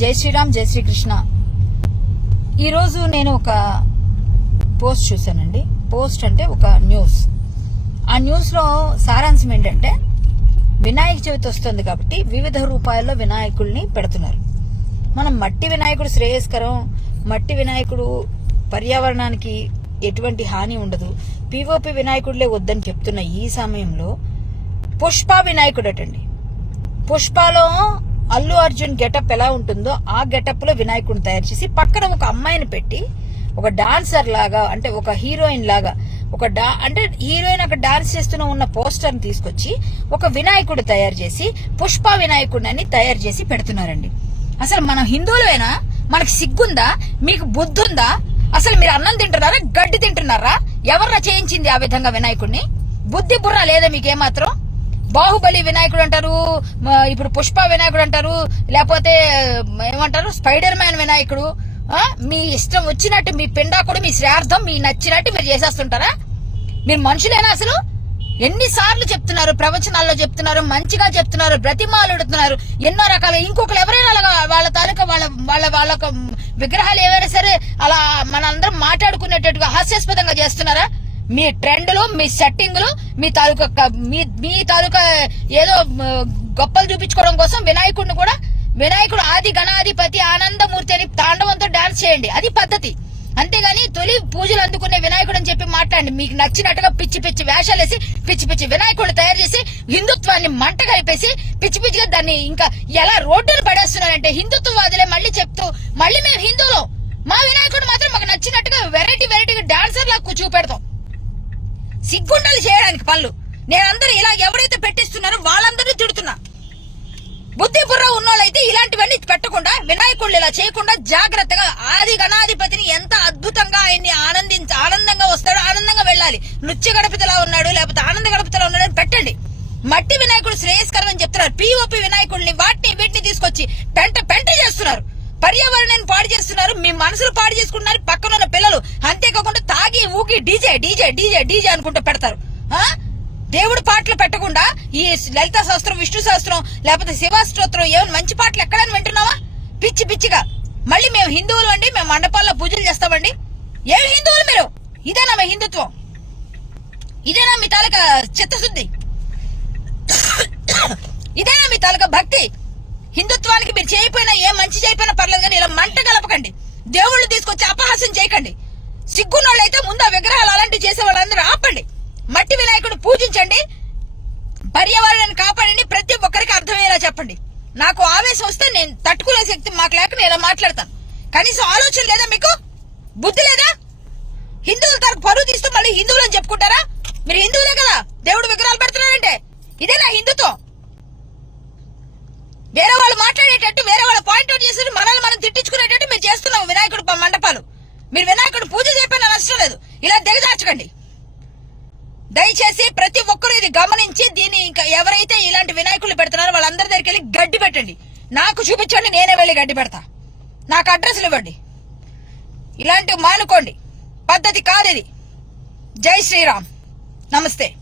జై శ్రీరామ్ జై శ్రీకృష్ణ. ఈరోజు నేను ఒక పోస్ట్ చూశానండి. పోస్ట్ అంటే ఒక న్యూస్. ఆ న్యూస్లో సారాంశం ఏంటంటే వినాయక చవితి వస్తుంది కాబట్టి వివిధ రూపాయల్లో వినాయకుల్ని పెడుతున్నారు. మనం మట్టి వినాయకుడు శ్రేయస్కరం మట్టి వినాయకుడు పర్యావరణానికి ఎటువంటి హాని ఉండదు. పిఓపి వినాయకుడులే వద్దని చెప్తున్న ఈ సమయంలో పుష్ప వినాయకుడు అటండి పుష్పలో అల్లు అర్జున్ గెటప్ ఎలా ఉంటుందో ఆ గెటప్లో వినాయకుడిని తయారు చేసి పక్కన ఒక అమ్మాయిని పెట్టి ఒక డాన్సర్ లాగా అంటే ఒక హీరోయిన్ లాగా ఒక డా అంటే హీరోయిన్ అక్కడ డాన్స్ చేస్తున్న ఉన్న పోస్టర్ని తీసుకొచ్చి ఒక వినాయకుడు తయారు చేసి పుష్ప వినాయకుడిని అని తయారు చేసి పెడుతున్నారండి. అసలు మనం హిందువులైనా మనకి సిగ్గుందా? మీకు బుద్ధుందా? అసలు మీరు అన్నం తింటున్నారా? గడ్డి తింటున్నారా? ఎవర్రా చేయించింది ఆ విధంగా వినాయకుడిని? బుద్ధి బుర్ర లేదా మీకేమాత్రం? బాహుబలి వినాయకుడు అంటారు ఇప్పుడు పుష్ప వినాయకుడు అంటారు లేకపోతే ఏమంటారు స్పైడర్ మ్యాన్ వినాయకుడు మీ ఇష్టం వచ్చినట్టు మీ పిండాకుడు మీ శ్రార్థం మీ నచ్చినట్టు మీరు చేసేస్తుంటారా? మీరు మనుషులేనా అసలు? ఎన్నిసార్లు చెప్తున్నారు ప్రవచనాల్లో చెప్తున్నారు మంచిగా చెప్తున్నారు బ్రతిమాలుడుతున్నారు ఎన్నో రకాల ఇంకొకరు ఎవరైనా అలాగా వాళ్ళ తాలూకా వాళ్ళ వాళ్ళ వాళ్ళ విగ్రహాలు ఏవైనా సరే అలా మనందరం మాట్లాడుకునేటట్టుగా హాస్యాస్పదంగా చేస్తున్నారా? మీ ట్రెండ్లు మీ సెట్టింగ్లు మీ తాలూకా మీ మీ తాలూకా ఏదో గొప్పలు చూపించుకోవడం కోసం వినాయకుడిని కూడా వినాయకుడు ఆది గణాధిపతి ఆనందమూర్తి అని తాండవంతో డాన్స్ చేయండి. అది పద్ధతి. అంతేగాని తొలి పూజలు అందుకునే వినాయకుడు అని చెప్పి మాట్లాడండి. మీకు నచ్చినట్టుగా పిచ్చి పిచ్చి వేషాలు వేసి పిచ్చి పిచ్చి వినాయకుడిని తయారు చేసి హిందుత్వాన్ని మంట కలిపేసి పిచ్చి పిచ్చిగా దాన్ని ఇంకా ఎలా రోడ్డును పడేస్తున్నారంటే హిందుత్వవాదులే మళ్ళీ చెప్తూ మళ్ళీ మేము హిందువులు. మా వినాయకుడు మాత్రం మాకు నచ్చినట్టుగా వెరైటీ వెరైటీగా డాన్సర్ లాగా చూపెడతాం సిగ్గుండాలి చేయడానికి పనులు. నేనందరూ ఇలా ఎవరైతే పెట్టిస్తున్నారో వాళ్ళందరూ తిడుతున్నా. బుద్ధి బుర్ర ఉన్నోళ్ళైతే ఇలాంటివన్నీ పెట్టకుండా వినాయకుళ్ళు ఇలా చేయకుండా జాగ్రత్తగా ఆది గణాధిపతిని ఎంత అద్భుతంగా ఆయన్ని ఆనందించ ఆనందంగా వస్తాడో ఆనందంగా వెళ్ళాలి. నృత్య గడపతిలా ఉన్నాడు లేకపోతే ఆనంద గడపతలా ఉన్నాడు పెట్టండి. మట్టి వినాయకుడు శ్రేయస్కరం అని చెప్తున్నారు. పిఓపి వినాయకుడిని వాటిని వీటిని తీసుకొచ్చి పెంట పెంట చేస్తున్నారు. పర్యావరణాన్ని పాడు చేస్తున్నారు. మీ మనసులు పాడు చేసుకుంటున్నారు పక్కన ఉన్న పిల్లలు. అంతేకాకుండా ఊకి డీజే డీజే డీజే డీజే అనుకుంటూ పెడతారు. దేవుడు పాటలు పెట్టకుండా ఈ లలిత శాస్త్రం విష్ణు శాస్త్రం లేకపోతే శివాస్తోత్రం ఏమైనా మంచి పాటలు ఎక్కడైనా వింటున్నావా? పిచ్చి పిచ్చిగా. మళ్ళీ మేము హిందువులు అండి మేము మండపాల్లో పూజలు చేస్తామండి. ఏమి హిందువులు మీరు? ఇదేనా మీ హిందుత్వం? ఇదేనా మీ తాలూకా చిత్తశుద్ధి? ఇదేనా మీ తాలూకా భక్తి? హిందుత్వానికి మీరు చేయకపోయినా ఏం మంచి చేయకపోయినా పర్లేదు కానీ ఇలా మంట కలపకండి. దేవుళ్ళు తీసుకొచ్చి అపహాస్యం చేయకండి. విగ్రహాలు చేసే వాళ్ళందరూ ఆపండి. మట్టి వినాయకుడు పూజించండి. పర్యావరణాన్ని కాపాడండి. ప్రతి ఒక్కరికి అర్థమయ్యేలా చెప్పండి. నాకు ఆవేశం వస్తే నేను తట్టుకునే శక్తి మాకు లేక నేను ఇలా మాట్లాడతాను. కనీసం ఆలోచన లేదా మీకు? బుద్ధి లేదా? హిందువుల తరకు పరువు తీస్తూ మళ్ళీ హిందువులని చెప్పుకుంటారా? మీరు హిందువులే కదా. దేవుడు విగ్రహాలు పెడుతున్నారంటే ఇదేనా హిందుత్వం. వేరే వాళ్ళు మాట్లాడేటట్టు వేరే వాళ్ళ పాయింట్ అవుట్ చేసి మనల్ని మనం తిట్టించుకునేటట్టు మీరు చేస్తున్నాం వినాయకుడు మండపాలు. మీరు వినాయకుడు పూజ చేయకపోయినా నష్టం లేదు. ఇలా దిగజార్చకండి. దయచేసి ప్రతి ఒక్కరూ ఇది గమనించి దీన్ని ఇంకా ఎవరైతే ఇలాంటి వినాయకులు పెడుతున్నారో వాళ్ళందరి దగ్గరికి వెళ్ళి గడ్డి పెట్టండి. నాకు చూపించండి నేనే వెళ్ళి గడ్డి పెడతా. నాకు అడ్రస్లు ఇవ్వండి. ఇలాంటివి మానుకోండి. పద్ధతి కాదు ఇది. జై శ్రీరామ్. నమస్తే.